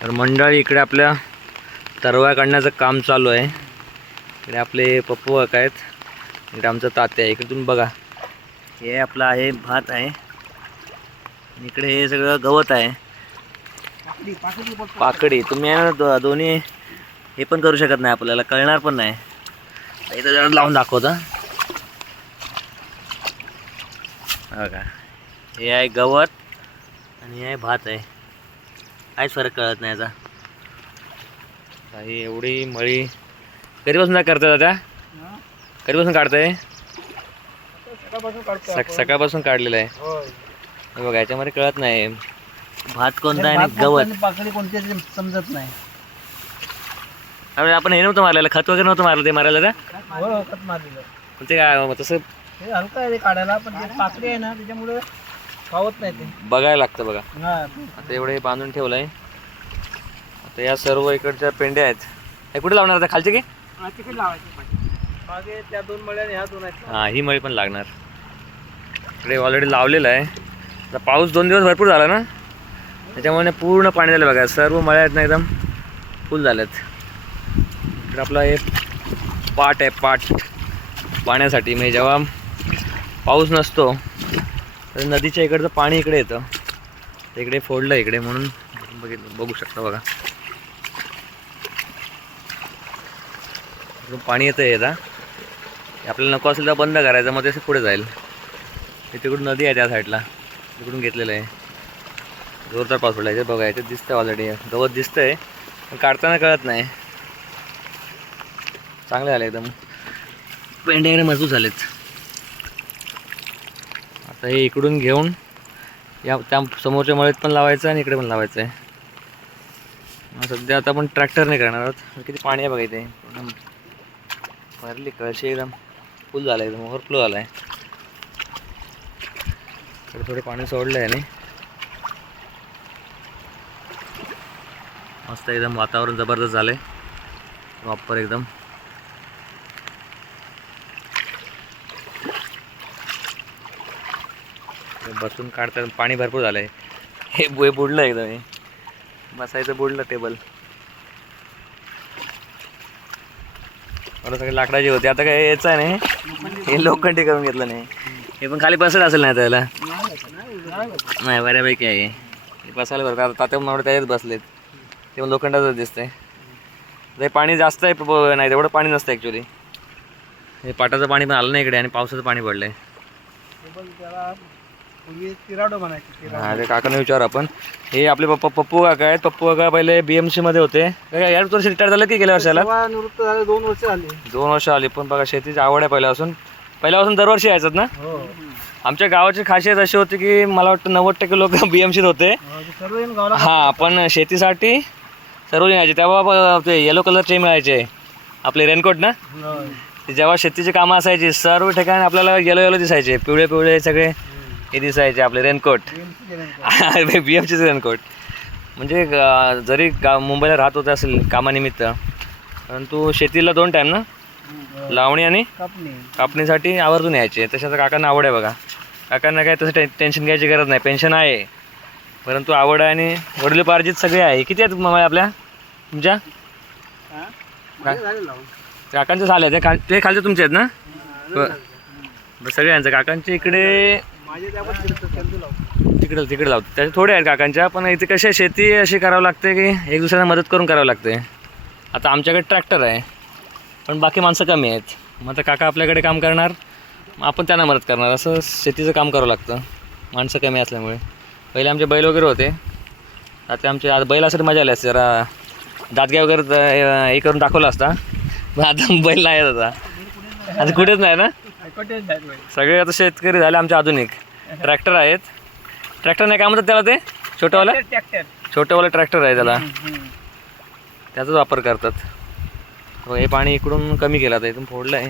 तर मंडळी इकडे आपल्या तरवा काढण्याचं काम चालू आहे. इकडे आपले पप्पू काका आहेत, इकडे आमचं तात्या आहे. इकडे तुम्ही बघा, हे आपलं आहे भात आहे, इकडे हे सगळं गवत आहे, पाकडी. तुम्ही आहे ना दोन्ही हे पण करू शकत नाही, आपल्याला कळणार पण नाही. इथं जरा लावून दाखवता बघा, हे आहे गवत आणि हे आहे भात आहे. काहीच फरक कळत नाही याचा. काही एवढी मळी कधीपासून करता दादा? कधीपासून काढताय? सकाळपासून काढलेलं आहे. हे बघा, याच्यामध्ये कळत नाही भात कोणता आहे आणि गवत पाकळी कोणती समजत नाही. आपण हे नव्हतं मारलेलं, खत वगैरे नव्हतं मारलं ते मारायला का? हो, खत मारलेलं. ते काय तसं हे हलका आहे काढायला, पण ते पाकळी आहे ना त्याच्यामुळे खावत नाही ते. बघायला लागतं बघा. हा, आता एवढे बांधून ठेवलं आहे. आता या सर्व इकडच्या पेंड्या आहेत, हे कुठे लावणार आता? खालचे की तिकडे लावायचे मागे त्या दोन मळ्या ह्या दोन आहेत. हां, ही मळी पण लागणार. इकडे ऑलरेडी लावलेलं आहे. आता पाऊस 2 दिवस भरपूर झाला ना, त्याच्यामुळे पूर्ण पाणी झालं बघा. सर्व मळ्या आहेत ना एकदम फुल झाल्यात. इकडे आपला हे पाट आहे, पाट पाण्यासाठी. म्हणजे जेव्हा पाऊस नसतो तर नदीच्या इकडचं पाणी इकडे येतं, इकडे फोडलं इकडे, म्हणून बघू शकता बघा. पाणी येतं आहे. आता आपल्याला नको असेल तर बंद करायचं, मग ते पुढे जाईल. हे तिकडून नदी आहे त्या साईडला, तिकडून घेतलेलं आहे. जोरदार पाऊस पडला याच्यात बघा. याच्यात दिसतं ऑलरेडी गवत दिसतंय, पण काढताना कळत नाही. चांगले झाले एकदम, पेंड्याकडे मजबूत झालेत. आता हे इकडून घेऊन या त्या समोरच्या मळीत पण लावायचं आणि इकडे पण लावायचं आहे. सध्या आता आपण ट्रॅक्टरने करणार आहोत. किती पाणी आहे बघा इथे, भरली कळशी एकदम फुल झालं, एकदम ओव्हरफ्लो झाला आहे. इकडे थोडे पाणी सोडलं आहे आणि मस्त एकदम वातावरण जबरदस्त झालं आहे, प्रॉपर एकदम. बसून काढतात, पाणी भरपूर झालं आहे. हे बुडलं एकदम, हे बसायचं बुडलं टेबल. मला सगळे लाकडाची होते, आता काय यायचं आहे नाही, हे लोखंडी करून घेतलं नाही. हे पण खाली बसत असेल नाही त्याला? नाही, बऱ्यापैकी आहे हे बसायला. बरं आता तात्या मावडे त्याच्यात बसलेत, ते पण लोखंडाचं दिसतंय. ते पाणी जास्त आहे नाही, तेवढं पाणी नसतं ॲक्च्युली. हे पाटाचं पाणी पण आलं नाही इकडे, आणि पावसाचं पाणी पडलं आहे. हां, ते काकांना विचारू आपण. हे आपले पप्पू काका आहेत. पप्पू काका पहिले BMC मध्ये होते. याच वर्षी रिटायर झालं की गेल्या वर्षाला? निवृत्त झाले 2 वर्ष झाली. 2 वर्ष आली. पण बघा, शेतीची आवड आहे पहिल्यापासून दरवर्षी यायचं ना. आमच्या गावाची खासियत अशी होती की मला वाटतं 90% लोक BMCत होते. हां, पण शेतीसाठी सर्व यायचे. तेव्हा ते येलो कलरचे मिळायचे आपले रेनकोट ना, ते जेव्हा शेतीची कामं असायची सर्व ठिकाणी आपल्याला येलो दिसायचे, पिवळे सगळे हे दिसायचे आपले रेनकोट. BMCचे रेनकोट. म्हणजे जरी मुंबईला राहत होते असेल कामानिमित्त, परंतु शेतीला 2 टाईम ना, लावणी आणि कापणीसाठी आवर्जून यायचे. तशाच काकांना आवड आहे बघा. काकांना काय तसं टेन्शन घ्यायची गरज नाही, पेन्शन आहे, परंतु आवड आहे आणि वडिलोपार्जित सगळे आहे. किती आहेत मग आपल्या तुमच्या काकांचे झाले? ते खालचे तुमचे आहेत ना? बरं, सगळ्यांचं काकांचे इकडे तिकडे लावतो. त्याचे थोडे आहेत काकांच्या, पण इथे कशी शेती अशी करावं लागते की एक दुसऱ्यांना मदत करून करावं लागते. आता आमच्याकडे ट्रॅक्टर आहे, पण बाकी माणसं कमी आहेत. मग आता काका आपल्याकडे काम करणार, आपण त्यांना मदत करणार, असं शेतीचं काम करावं लागतं माणसं कमी असल्यामुळे. पहिले आमचे बैल वगैरे होते, आता आमचे बैल असं मजा आली असते. जरा दातग्या वगैरे हे करून दाखवलं असता, पण आता बैल नाही आहेत. आता कुठेच नाही ना, सगळे आता शेतकरी झाले आमचे. आधुनिक ट्रॅक्टर आहेत. ट्रॅक्टर नाही काय म्हणतात त्याला, ते छोटंवालं ट्रॅक्टर आहे त्याला, त्याचाच वापर करतात. हे पाणी इकडून कमी केलं, आता इथून फोडलं आहे,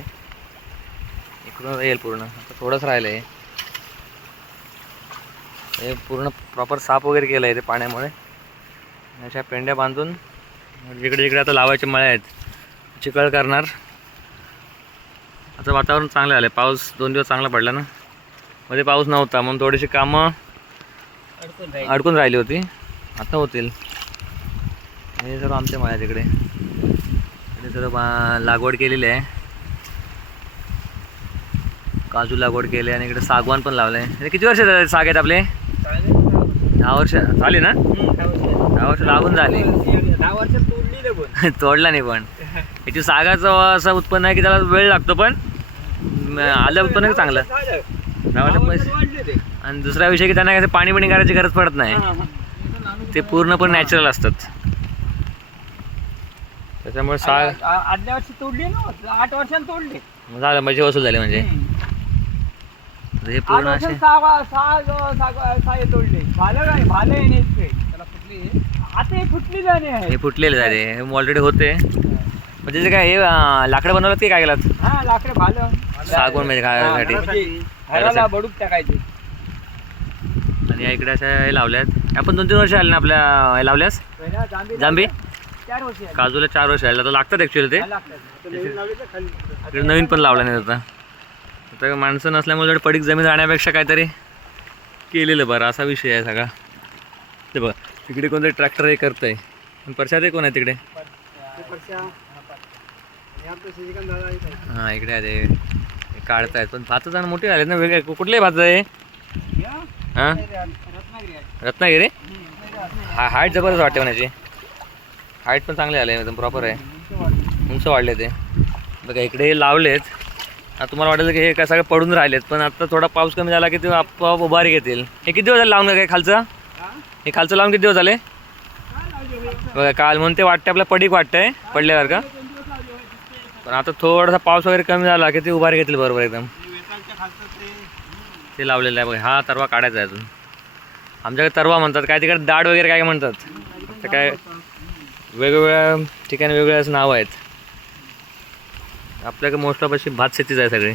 इकडून येईल पूर्ण. आता थोडंच राहिलं आहे. हे पूर्ण प्रॉपर साफ वगैरे केलं आहे ते पाण्यामुळे. अशा पेंड्या बांधून जिकडे आता लावायचे मळे आहेत, चिखल करणार. आता वातावरण चांगलं झालं आहे. पाऊस 2 दिवस चांगला पडला ना, मध्ये पाऊस नव्हता, म्हणून थोडीशी कामं अडकून राहिली होती. आता होतील. हे सर्व आमच्या मळ्यात इकडे सर्व लागवड केलेली आहे. काजू लागवड केली आणि इकडे सागवान पण लावलं आहे. किती वर्ष झाले साग आहेत आपले? 10 वर्ष झाली ना? 10 वर्ष लागून झाली. 10 वर्षात तोडली पण तोडला नाही पण याची सागाचं असं उत्पन्न आहे की त्याला वेळ लागतो पण आलं उत्पन्न चांगलं. 10 वर्ष पैसे वाढले ते. आणि दुसरा विषय की त्यांना कसं पाणी बिणी करायची गरज पडत नाही. ते पूर्णपणे नॅचरल असतात त्याच्यामुळे साग आदल्या वर्षी तोडली ना 8 वर्षांनी तोडली. झालं म्हणजे वसूल झाले म्हणजे हे पूर्ण असे तोडले भाले आता हे फुटली जाणे आहे. हे फुटलेले झाले हे ऑलरेडी होते म्हणजे ते काय हे लाकडं बनवलं की काय केलं? हा लाकडं भालं सागवण म्हणजे खाण्यासाठी घराला बडूक टाकायचे. आणि या इकडे अशा हे लावल्यात. आपण 2-3 वर्ष आले ना आपल्या हे लावल्यास जांबी 4 वर्ष काजूला 4 वर्ष आले तर लागतात ॲक्च्युली ते. इकडे नवीन पण लावला नाही आता. आता माणसं नसल्यामुळे पडीक जमीन राहण्यापेक्षा काहीतरी केलेलं बरं असा विषय आहे सगळा. ते बघ तिकडे कोणतरी ट्रॅक्टर हे करत आहे पण परशात कोण आहे तिकडे? हां इकडे आहे ते काढतायत पण भातं जाणं मोठी झाले ना वेगळे. कुठले भात आहे? हां रत्नागिरी. हाईट जबरदस्त वाटते म्हणायची. हाईट पण चांगले आले एकदम प्रॉपर आहे. उंच वाढले ते बघा इकडे हे लावलेत. आता तुम्हाला वाटेल की हे काय सगळं पडून राहिलेत पण आता थोडा पाऊस कमी झाला की ते आपोआप उभारी घेतील. हे किती दिवस झाले लावून काय खालचं? हे खालचं लावून किती दिवस झाले? बघा काल म्हणून ते वाटते आपल्या पडीक वाटतंय पडल्यावर का पण आता थोडासा पाऊस वगैरे कमी झाला की ते उभारी घेतील बरोबर एकदम. ते लावलेलं आहे बघा. हा तरवा काढायचा आहे अजून. आमच्याकडे तरवा म्हणतात काय तिकडे दाढ वगैरे काय म्हणतात. फक्त काय वेगवेगळ्या ठिकाणी वेगवेगळ्याच नाव आहेत. आपल्याकडे मोस्ट ऑफ अशी भात शेतीच आहे सगळी.